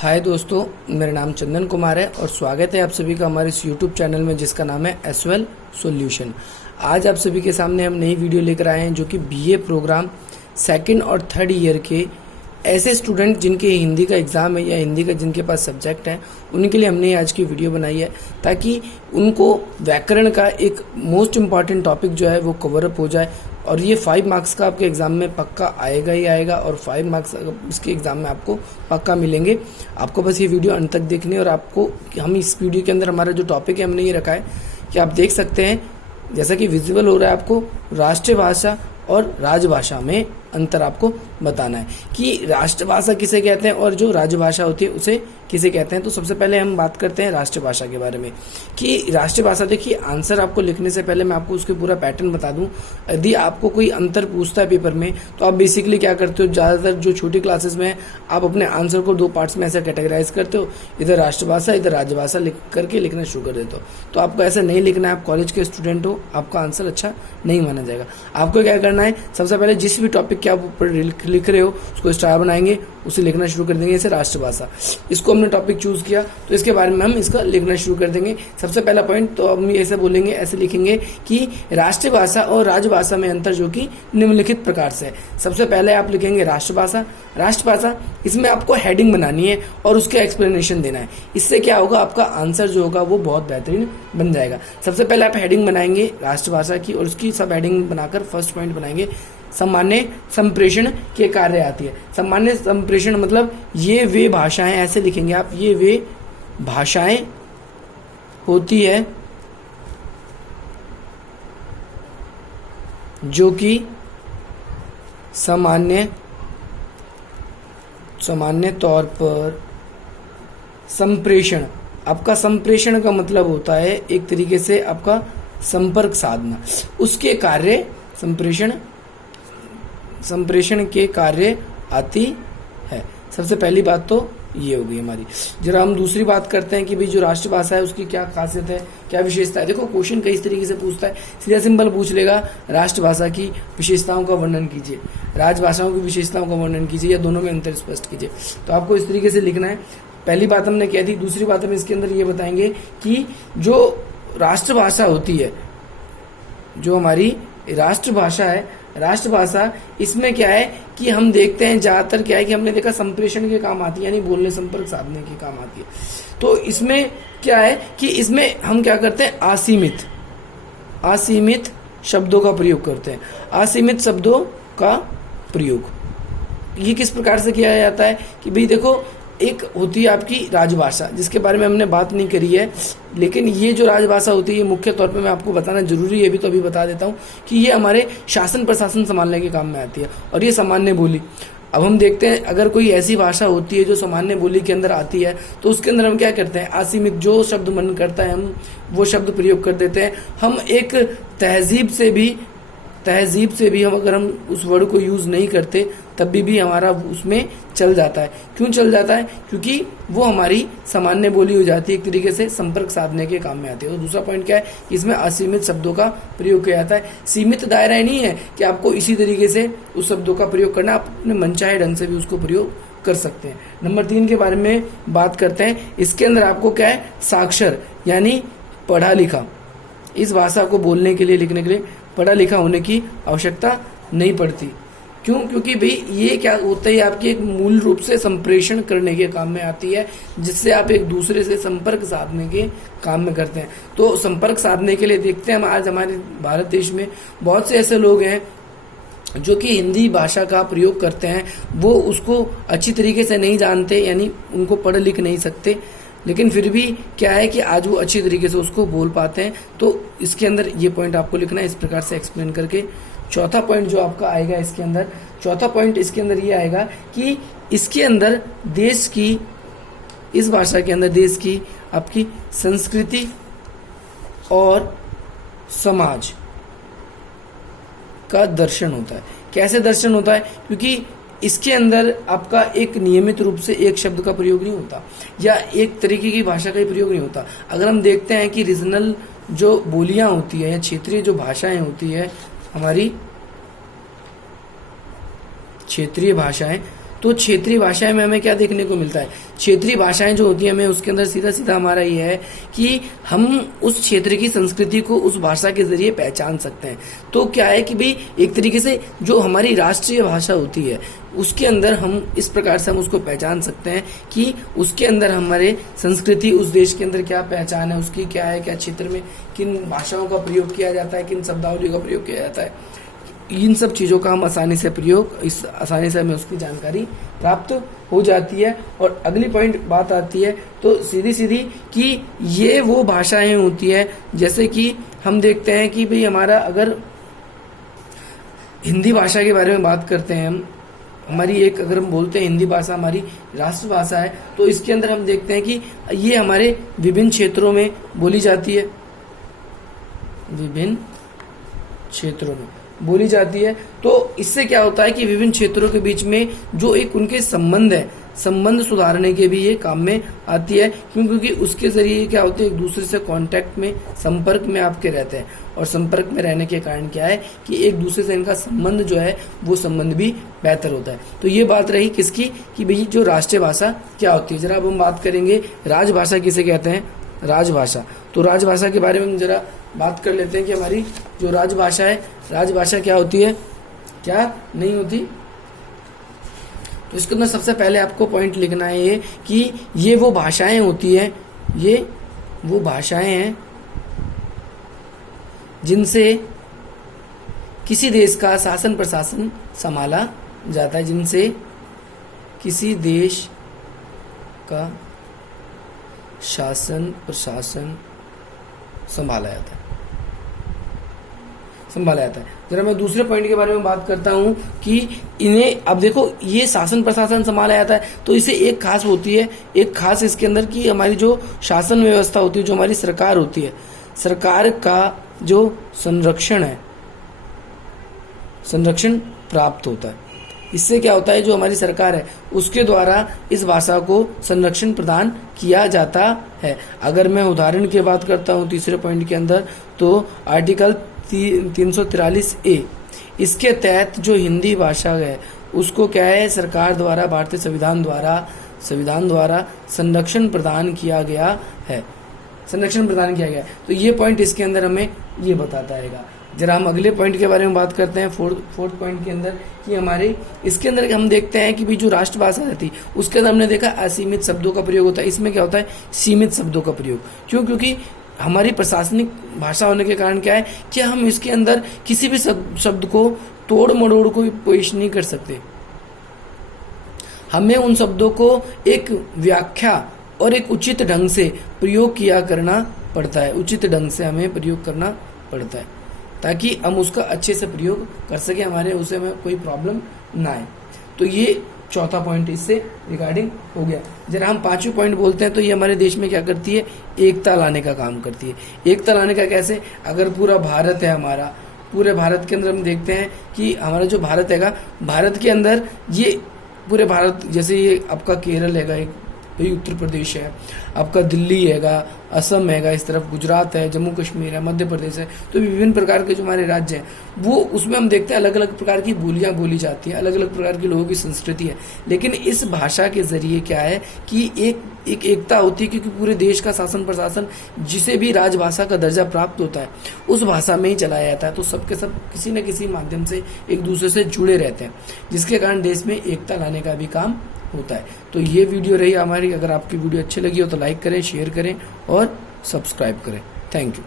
हाय दोस्तों, मेरा नाम चंदन कुमार है और स्वागत है आप सभी का हमारे इस यूट्यूब चैनल में जिसका नाम है एसवेल सॉल्यूशन। आज आप सभी के सामने हम नई वीडियो लेकर आए हैं जो कि बीए प्रोग्राम सेकंड और थर्ड ईयर के ऐसे स्टूडेंट जिनके हिंदी का एग्ज़ाम है या हिंदी का जिनके पास सब्जेक्ट है उनके लिए हमने आज की वीडियो बनाई है ताकि उनको व्याकरण का एक मोस्ट इम्पॉर्टेंट टॉपिक जो है वो कवर अप हो जाए। और ये 5 मार्क्स का आपके एग्ज़ाम में पक्का आएगा ही आएगा और 5 मार्क्स इसके एग्ज़ाम में आपको पक्का मिलेंगे। आपको बस ये वीडियो अंत तक देखनी है और आपको हम इस वीडियो के अंदर हमारा जो टॉपिक है हमने ये रखा है कि आप देख सकते हैं जैसा कि विजिबल हो रहा है आपको राष्ट्रीय भाषा और राजभाषा में अंतर आपको बताना है कि राष्ट्रभाषा किसे कहते हैं और जो राजभाषा होती है उसे किसे कहते हैं। तो सबसे पहले हम बात करते हैं राष्ट्रभाषा के बारे में कि राष्ट्रभाषा, देखिए आंसर आपको लिखने से पहले मैं आपको उसके पूरा पैटर्न बता दूं। यदि आपको कोई अंतर पूछता है पेपर में तो आप बेसिकली क्या करते हो, ज़्यादातर जो छोटी क्लासेस में आप अपने आंसर को 2 पार्ट्स में ऐसा कैटेगराइज करते हो, इधर राष्ट्रभाषा इधर राजभाषा लिख करके लिखना शुरू कर देते हो। तो आपको ऐसा नहीं लिखना है, आप कॉलेज के स्टूडेंट हो, आपका आंसर अच्छा नहीं माना जाएगा। आपको क्या करना है, सबसे पहले जिस भी टॉपिक के आप ऊपर लिख रहे हो उसको स्टार बनाएंगे, उसे लिखना शुरू कर देंगे। जैसे राष्ट्रभाषा, इसको हमने टॉपिक चूज किया तो इसके बारे में हम इसका लिखना शुरू कर देंगे। सबसे पहला पॉइंट तो हम ऐसे बोलेंगे, ऐसे लिखेंगे कि राष्ट्रभाषा और राजभाषा में अंतर जो कि निम्नलिखित प्रकार से है। सबसे पहले आप लिखेंगे राष्ट्रभाषा। राष्ट्रभाषा, इसमें आपको हेडिंग बनानी है और उसके एक्सप्लेनेशन देना है। इससे क्या होगा, आपका आंसर जो होगा वो बहुत बेहतरीन बन जाएगा। सबसे पहले आप हेडिंग बनाएंगे राष्ट्रभाषा की और उसकी सब हेडिंग बनाकर फर्स्ट पॉइंट बनाएंगे सामान्य संप्रेषण के कार्य आती है। सामान्य संप्रेषण मतलब ये वे भाषाएं, ऐसे लिखेंगे आप, ये वे भाषाएं होती है जो कि सामान्य तौर पर संप्रेषण, आपका संप्रेषण का मतलब होता है एक तरीके से आपका संपर्क साधना, उसके कार्य संप्रेषण के कार्य आती है। सबसे पहली बात तो ये होगी हमारी। जरा हम दूसरी बात करते हैं कि भाई जो राष्ट्रभाषा है उसकी क्या खासियत है, क्या विशेषता है। देखो क्वेश्चन कई तरीके से पूछता है, सीधा सिंपल पूछ लेगा राष्ट्रभाषा की विशेषताओं का वर्णन कीजिए, राजभाषाओं की विशेषताओं का वर्णन कीजिए या दोनों में अंतर स्पष्ट कीजिए। तो आपको इस तरीके से लिखना है। पहली बात हमने कह दी। दूसरी बात हम इसके अंदर ये बताएंगे कि जो राष्ट्रभाषा होती है, जो हमारी राष्ट्रभाषा है, राष्ट्रभाषा इसमें क्या है कि हम देखते हैं ज्यादातर क्या है कि हमने देखा संप्रेषण के काम आती है, यानी बोलने संपर्क साधने के काम आती है। तो इसमें क्या है कि इसमें हम क्या करते हैं, असीमित शब्दों का प्रयोग करते हैं। असीमित शब्दों का प्रयोग ये किस प्रकार से किया जाता है कि भाई देखो, एक होती है आपकी राजभाषा जिसके बारे में हमने बात नहीं करी है, लेकिन ये जो राजभाषा होती है मुख्य तौर पे मैं आपको बताना जरूरी है, भी तो अभी बता देता हूँ कि ये हमारे शासन प्रशासन संभालने के काम में आती है। और ये सामान्य बोली, अब हम देखते हैं अगर कोई ऐसी भाषा होती है जो सामान्य बोली के अंदर आती है तो उसके अंदर हम क्या करते हैं, असीमित जो शब्द मन करता है हम वो शब्द प्रयोग कर देते हैं। हम एक तहजीब से भी हम अगर हम उस वर्ड को यूज नहीं करते तब भी हमारा उसमें चल जाता है। क्यों चल जाता है, क्योंकि वो हमारी सामान्य बोली हो जाती है, एक तरीके से संपर्क साधने के काम में आती है। और दूसरा पॉइंट क्या है, इसमें असीमित शब्दों का प्रयोग किया जाता है। सीमित दायरा नहीं है कि आपको इसी तरीके से उस शब्दों का प्रयोग करना, आप अपने मनचाहे ढंग से भी उसको प्रयोग कर सकते हैं। नंबर 3 के बारे में बात करते हैं। इसके अंदर आपको क्या है, साक्षर यानी पढ़ा लिखा, इस भाषा को बोलने के लिए लिखने के लिए पढ़ा लिखा होने की आवश्यकता नहीं पड़ती। क्यों, क्योंकि भाई ये क्या होता है, आपकी एक मूल रूप से संप्रेषण करने के काम में आती है, जिससे आप एक दूसरे से संपर्क साधने के काम में करते हैं। तो संपर्क साधने के लिए देखते हैं हम आज हमारे भारत देश में बहुत से ऐसे लोग हैं जो कि हिंदी भाषा का प्रयोग करते हैं, वो उसको अच्छी तरीके से नहीं जानते, यानी उनको पढ़ लिख नहीं सकते, लेकिन फिर भी क्या है कि आज वो अच्छी तरीके से उसको बोल पाते हैं। तो इसके अंदर ये पॉइंट आपको लिखना है इस प्रकार से एक्सप्लेन करके। चौथा पॉइंट जो आपका आएगा इसके अंदर, चौथा पॉइंट इसके अंदर ये आएगा कि इसके अंदर देश की, इस भाषा के अंदर देश की आपकी संस्कृति और समाज का दर्शन होता है। कैसे दर्शन होता है, क्योंकि इसके अंदर आपका एक नियमित रूप से एक शब्द का प्रयोग नहीं होता या एक तरीके की भाषा का ही प्रयोग नहीं होता। अगर हम देखते हैं कि रीजनल जो बोलियां होती है या क्षेत्रीय जो भाषाएं होती है, हमारी क्षेत्रीय भाषाएं, तो क्षेत्रीय भाषाएं में हमें क्या देखने को मिलता है, क्षेत्रीय भाषाएं जो होती है हमें उसके अंदर सीधा सीधा हमारा ये है कि हम उस क्षेत्र की संस्कृति को उस भाषा के जरिए पहचान सकते हैं। तो क्या है कि भाई एक तरीके से जो हमारी राष्ट्रीय भाषा होती है उसके अंदर हम इस प्रकार से हम उसको पहचान सकते हैं कि उसके अंदर हमारे संस्कृति, उस देश के अंदर क्या पहचान है उसकी, क्या है, क्या क्षेत्र में किन भाषाओं का प्रयोग किया जाता है, किन शब्दावलियों का प्रयोग किया जाता है, इन सब चीज़ों का हम आसानी से हमें उसकी जानकारी प्राप्त हो जाती है। और अगली पॉइंट बात आती है तो सीधी सीधी कि ये वो भाषाएं होती है, जैसे कि हम देखते हैं कि भाई हमारा अगर हिंदी भाषा के बारे में बात करते हैं हम, हमारी एक अगर हम बोलते हैं हिंदी भाषा हमारी राष्ट्रभाषा है, तो इसके अंदर हम देखते हैं कि ये हमारे विभिन्न क्षेत्रों में बोली जाती है, विभिन्न क्षेत्रों में बोली जाती है। तो इससे क्या होता है कि विभिन्न क्षेत्रों के बीच में जो एक उनके संबंध है, संबंध सुधारने के भी ये काम में आती है, क्योंकि उसके जरिए क्या होते हैं एक दूसरे से कांटेक्ट में, संपर्क में आपके रहते हैं, और संपर्क में रहने के कारण क्या है कि एक दूसरे से इनका संबंध जो है वो संबंध भी बेहतर होता है। तो ये बात रही किसकी कि भाई जो राष्ट्रीय भाषा क्या होती है। जरा अब हम बात करेंगे राजभाषा किसे कहते हैं, राजभाषा। तो राजभाषा के बारे में जरा बात कर लेते हैं कि हमारी जो राजभाषा है, राजभाषा क्या होती है, क्या नहीं होती। तो इसके अंदर सबसे पहले आपको पॉइंट लिखना है ये कि ये वो भाषाएं होती हैं, ये वो भाषाएं हैं जिनसे किसी देश का शासन प्रशासन संभाला जाता है, जिनसे किसी देश का शासन प्रशासन संभाला जाता है। जरा मैं दूसरे पॉइंट के बारे में बात करता हूं कि इन्हें, अब देखो ये शासन प्रशासन संभाला जाता है तो इसे एक खास होती है, एक खास इसके अंदर की हमारी जो शासन व्यवस्था होती है, जो हमारी सरकार होती है, सरकार का जो संरक्षण है, संरक्षण प्राप्त होता है। इससे क्या होता है जो हमारी सरकार है उसके द्वारा इस भाषा को संरक्षण प्रदान किया जाता है। अगर मैं उदाहरण की बात करता हूं तीसरे पॉइंट के अंदर, तो आर्टिकल 343A, इसके तहत जो हिंदी भाषा है उसको क्या है सरकार द्वारा, भारतीय संविधान द्वारा संरक्षण प्रदान किया गया है, संरक्षण प्रदान किया गया है। तो ये पॉइंट इसके अंदर हमें ये बताता है। जरा हम अगले पॉइंट के बारे में बात करते हैं, फोर्थ पॉइंट के अंदर कि हमारे इसके अंदर हम देखते हैं कि भी जो राष्ट्रभाषा रहती उसके अंदर हमने देखा असीमित शब्दों का प्रयोग होता है। इसमें क्या होता है सीमित शब्दों का प्रयोग। क्यों? क्योंकि हमारी प्रशासनिक भाषा होने के कारण क्या है कि हम इसके अंदर किसी भी शब्द को तोड़ मरोड़ को पेश नहीं कर सकते। हमें उन शब्दों को एक व्याख्या और एक उचित ढंग से प्रयोग किया करना पड़ता है, उचित ढंग से हमें प्रयोग करना पड़ता है ताकि हम उसका अच्छे से प्रयोग कर सके, हमारे उसे में कोई प्रॉब्लम ना आए। तो ये चौथा पॉइंट इससे रिगार्डिंग हो गया। जरा हम पांचवें पॉइंट बोलते हैं तो ये हमारे देश में क्या करती है, एकता लाने का काम करती है। एकता लाने का कैसे, अगर पूरा भारत है हमारा, पूरे भारत के अंदर हम देखते हैं कि हमारा जो भारत हैगा, भारत के अंदर ये पूरे भारत, जैसे ये आपका केरल हैगा, एक भाई उत्तर प्रदेश है, आपका दिल्ली हैगा, असम हैगा, इस तरफ गुजरात है, जम्मू कश्मीर है, मध्य प्रदेश है, तो विभिन्न प्रकार के जो हमारे राज्य हैं वो उसमें हम देखते हैं अलग अलग प्रकार की बोलियां बोली जाती हैं, अलग अलग प्रकार की लोगों की संस्कृति है। लेकिन इस भाषा के जरिए क्या है कि एक एकता होती है, क्योंकि पूरे देश का शासन प्रशासन जिसे भी राजभाषा का दर्जा प्राप्त होता है उस भाषा में ही चलाया जाता है। तो सबके सब किसी न किसी माध्यम से एक दूसरे से जुड़े रहते हैं, जिसके कारण देश में एकता लाने का भी काम होता है। तो ये वीडियो रही हमारी। अगर आपकी वीडियो अच्छी लगी हो तो लाइक करें, शेयर करें और सब्सक्राइब करें। Thank you.